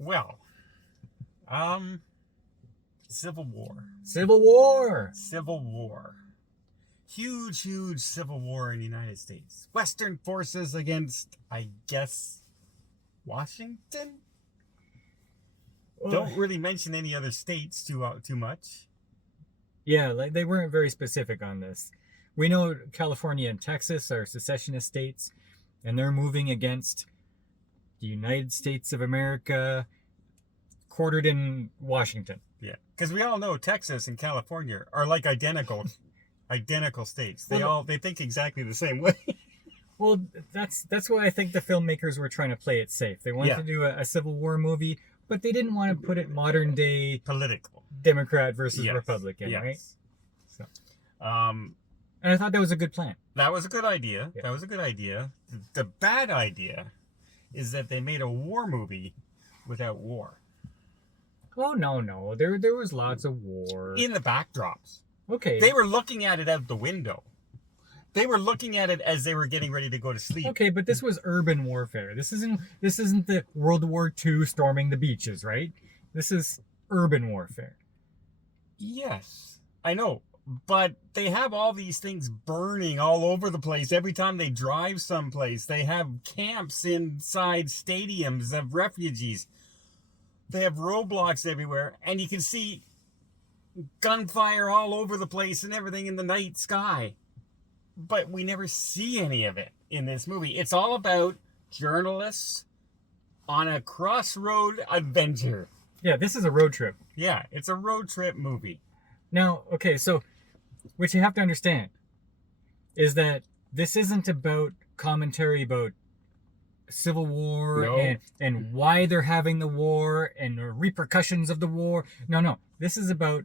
Well, Civil War. Civil War. Civil War. Huge, huge civil war in the United States. Western forces against, I guess, Washington? Don't really mention any other states too much. Yeah, like they weren't very specific on this. We know California and Texas are secessionist states, and they're moving against the United States of America, quartered in Washington. Yeah, because we all know Texas and California are like identical states. They think exactly the same way. Well, that's why I think the filmmakers were trying to play it safe. They wanted to do a Civil War movie, but they didn't want to put it modern day political Democrat versus Republican, right? So, and I thought that was a good plan. That was a good idea. Yeah. That was a good idea. The bad idea is that they made a war movie without war. Oh no, there was lots of war In the backdrops. Okay. They were looking at it out the window. They were looking at it as they were getting ready to go to sleep. Okay, but this was urban warfare. This isn't the World War II storming the beaches, right? This is urban warfare. Yes, I know. But they have all these things burning all over the place. Every time they drive someplace, they have camps inside stadiums of refugees. They have roadblocks everywhere. And you can see gunfire all over the place and everything in the night sky. But we never see any of it in this movie. It's all about journalists on a crossroad adventure. Yeah, this is a road trip. Yeah, it's a road trip movie. Now, okay, so what you have to understand is that this isn't about commentary about Civil War and why they're having the war and the repercussions of the war. No. This is about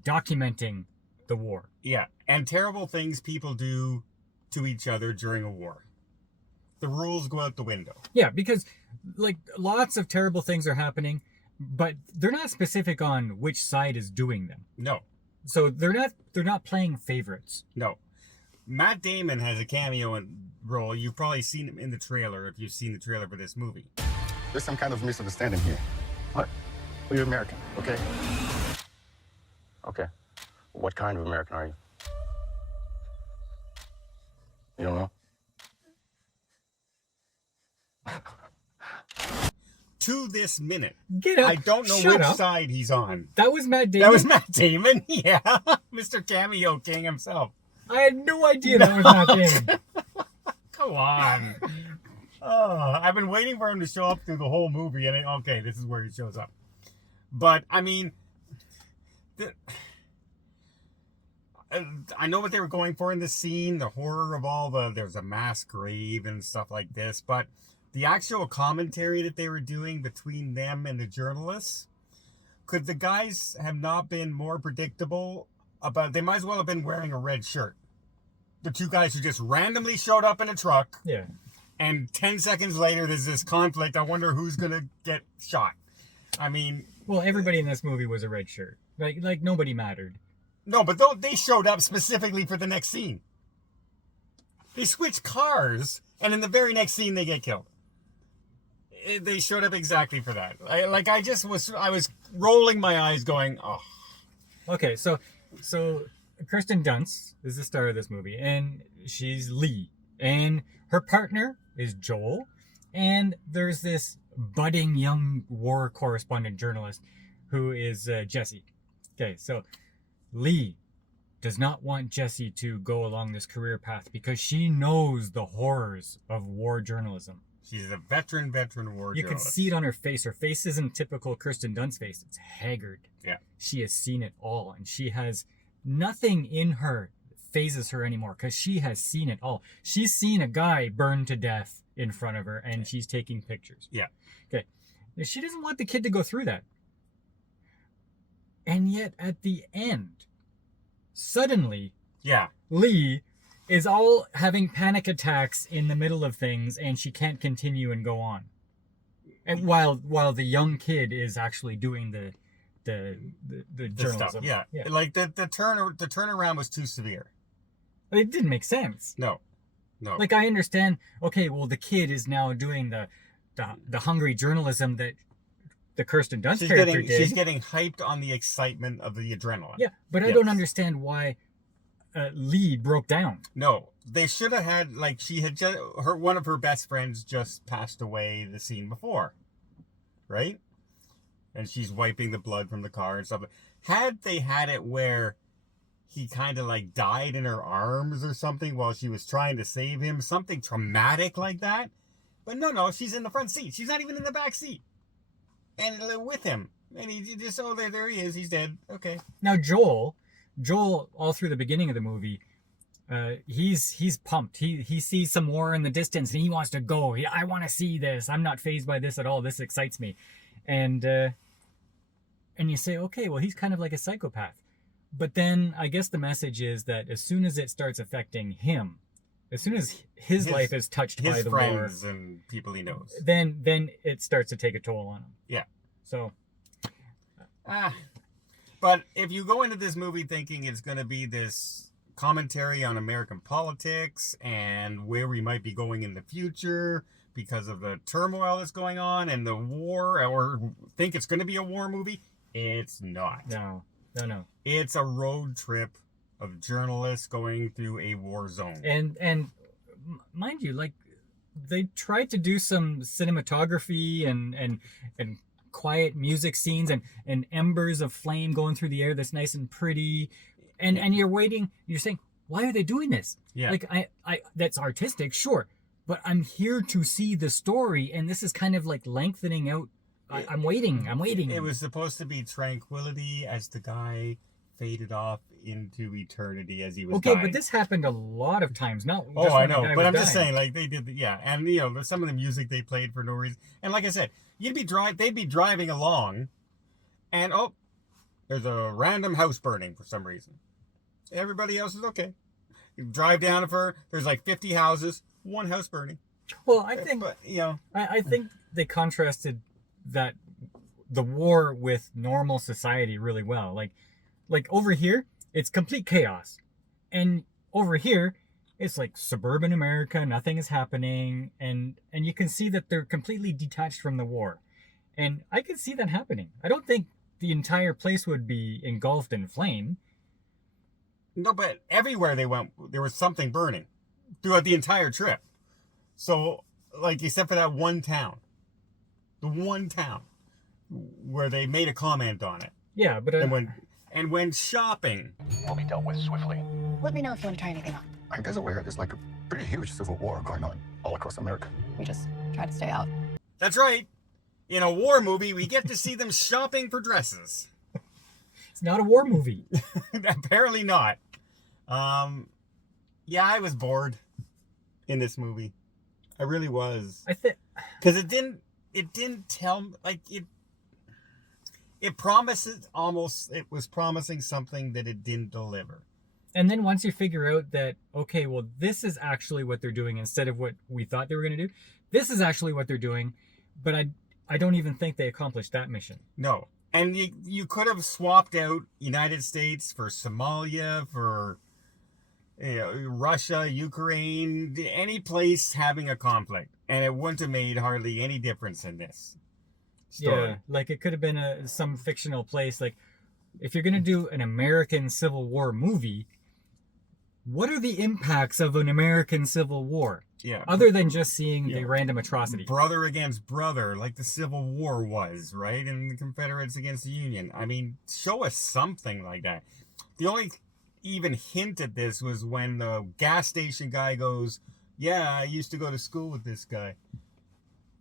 documenting the war. Yeah, and terrible things people do to each other during a war. The rules go out the window. Yeah, because like lots of terrible things are happening, but they're not specific on which side is doing them. No. So they're not playing favorites. No. Matt Damon has a cameo role. You've probably seen him in the trailer if you've seen the trailer for this movie. There's some kind of misunderstanding here. What? Well, you're American, okay? Okay. What kind of American are you? You don't know? To this minute, Get up. I don't know Shut which up. side he's on. That was Matt Damon? That was Matt Damon? Yeah. Mr. Cameo King himself. I had no idea that was Matt Damon. Come on. I've been waiting for him to show up through the whole movie, and okay, this is where he shows up. But, I mean, I know what they were going for in the scene, the horror of there's a mass grave and stuff like this, but the actual commentary that they were doing between them and the journalists, could the guys have not been more predictable about, they might as well have been wearing a red shirt. The two guys who just randomly showed up in a truck. Yeah. And 10 seconds later, there's this conflict. I wonder who's going to get shot. I mean... Well, everybody in this movie was a red shirt. Like nobody mattered. No, but they showed up specifically for the next scene. They switched cars, and in the very next scene, they get killed. They showed up exactly for that. I was rolling my eyes going, oh. Okay, so Kirsten Dunst is the star of this movie, and she's Lee. And her partner is Joel. And there's this budding young war correspondent journalist who is Jesse. Okay, so Lee does not want Jesse to go along this career path because she knows the horrors of war journalism. She's a veteran war journalist. You can see it on her face. Her face isn't typical Kirsten Dunst face. It's haggard. Yeah. She has seen it all, and she has nothing in her phases her anymore because she has seen it all. She's seen a guy burned to death in front of her, and she's taking pictures. Yeah. Okay. She doesn't want the kid to go through that. And yet, at the end, suddenly, Lee is all having panic attacks in the middle of things, and she can't continue and go on. And while the young kid is actually doing the journalism. Stuff. Yeah. Like the turnaround was too severe. It didn't make sense. No. Like, I understand, okay, well, the kid is now doing the hungry journalism that the Kirsten Dunst character did. She's getting hyped on the excitement of the adrenaline. Yeah, but I don't understand why Lee broke down. No, they should have had, like, she had just, one of her best friends just passed away the scene before, right? And she's wiping the blood from the car and stuff. Had they had it where he kind of like died in her arms or something while she was trying to save him, something traumatic like that. But no, she's in the front seat. She's not even in the back seat. And with him. And he just, oh, there he is. He's dead. Okay. Now, Joel, all through the beginning of the movie, he's pumped. He sees some war in the distance and he wants to go. I want to see this. I'm not fazed by this at all. This excites me. And you say, okay, well, he's kind of like a psychopath. But then I guess the message is that as soon as it starts affecting him, as soon as his life is touched by the war, his friends and people he knows, then it starts to take a toll on him. Yeah. So. But if you go into this movie thinking it's going to be this commentary on American politics and where we might be going in the future because of the turmoil that's going on and the war, or think it's going to be a war movie, it's not. No. It's a road trip of journalists going through a war zone. And mind you, like, they tried to do some cinematography and quiet music scenes and embers of flame going through the air that's nice and pretty. And you're waiting, you're saying, why are they doing this? Yeah. Like, I that's artistic, sure. But I'm here to see the story, and this is kind of like lengthening out. I'm waiting. It was supposed to be tranquility as the guy faded off into eternity as he was dying. But this happened a lot of times. Not oh, just I when know, the guy but was I'm just dying. saying, like, they did, and you know, some of the music they played for no reason. And like I said, they'd be driving along, and there's a random house burning for some reason. Everybody else is okay. You drive down there's like 50 houses, one house burning. Well, I think, but you know, I think they contrasted that the war with normal society really well. Like over here, it's complete chaos, and over here, it's like suburban America. Nothing is happening, and you can see that they're completely detached from the war, and I can see that happening. I don't think the entire place would be engulfed in flame. No, but everywhere they went, there was something burning throughout the entire trip. So, like, except for that one town. The one town where they made a comment on it. Yeah, but... And when shopping... will be dealt with swiftly. Let me know if you want to try anything on. I'm guys aware there's like a pretty huge civil war going on all across America. We just try to stay out. That's right. In a war movie, we get to see them shopping for dresses. It's not a war movie. Apparently not. Yeah, I was bored in this movie. I really was. I think... Because it didn't tell, like, it promises almost, it was promising something that it didn't deliver. And then once you figure out that, okay, well, this is actually what they're doing instead of what we thought they were going to do, this is actually what they're doing, but I don't even think they accomplished that mission. No. And you could have swapped out United States for Somalia, for Russia, Ukraine, any place having a conflict, and it wouldn't have made hardly any difference in this story. Yeah, like it could have been some fictional place. Like, if you're going to do an American Civil War movie, what are the impacts of an American Civil War? Yeah. Other than just seeing the random atrocity. Brother against brother, like the Civil War was, right? And the Confederates against the Union. I mean, show us something like that. The only even hint at this was when the gas station guy goes, yeah, I used to go to school with this guy.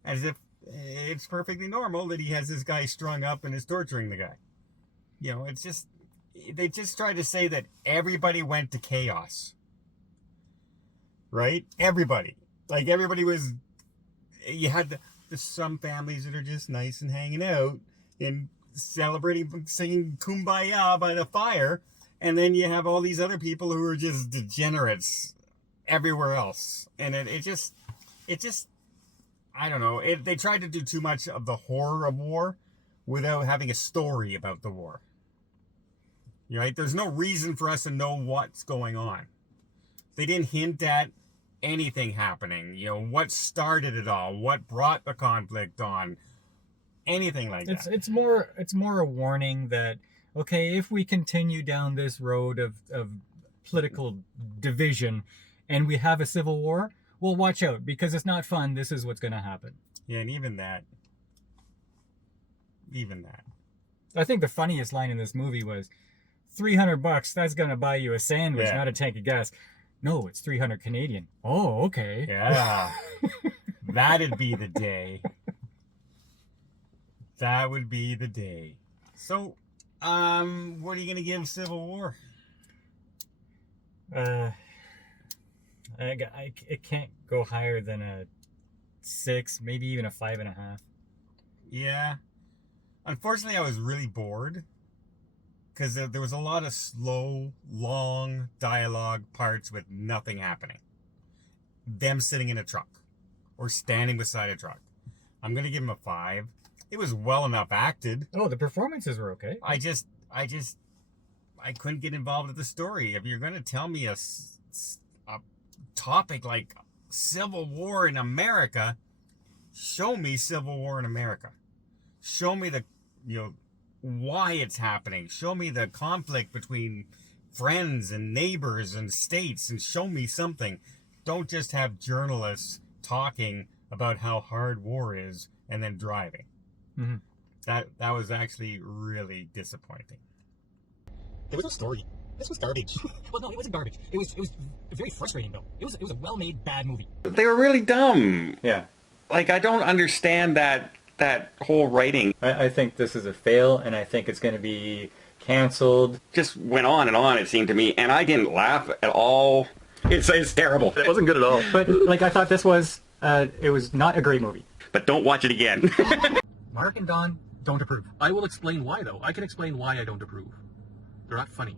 As if it's perfectly normal that he has this guy strung up and is torturing the guy. You know, it's just, they just tried to say that everybody went to chaos. Right? Everybody. Like, everybody was, you had some families that are just nice and hanging out and celebrating, singing Kumbaya by the fire. And then you have all these other people who are just degenerates everywhere else. And it just, I don't know. They tried to do too much of the horror of war without having a story about the war. Right? There's no reason for us to know what's going on. They didn't hint at anything happening. You know, what started it all? What brought the conflict on? anything like that. It's more a warning that, okay, if we continue down this road of political division and we have a civil war, well, watch out, because it's not fun. This is what's going to happen. Yeah, and even that. I think the funniest line in this movie was, $300, that's going to buy you a sandwich, Yeah. not a tank of gas. No, it's 300 Canadian. Oh, okay. Yeah. That'd be the day. That would be the day. So, what are you going to give Civil War? It can't go higher than a 6, maybe even a 5.5. Yeah. Unfortunately, I was really bored because there was a lot of slow, long dialogue parts with nothing happening. Them sitting in a truck or standing beside a truck. I'm going to give him a 5. It was well enough acted. Oh, the performances were okay. I couldn't get involved with the story. If you're going to tell me a topic like Civil War in America, show me Civil War in America. Show me why it's happening. Show me the conflict between friends and neighbors and states, and show me something. Don't just have journalists talking about how hard war is and then driving. Mm-hmm. That was actually really disappointing. There was no story. This was garbage. Well, no, it wasn't garbage. It was very frustrating though. It was a well-made bad movie. They were really dumb. Yeah. Like, I don't understand that whole writing. I think this is a fail, and I think it's going to be canceled. Just went on and on, it seemed to me, and I didn't laugh at all. It's terrible. It wasn't good at all. But, like, I thought this was, it was not a great movie. But don't watch it again. Mark and Don don't approve. I will explain why though. I can explain why I don't approve. They're not funny.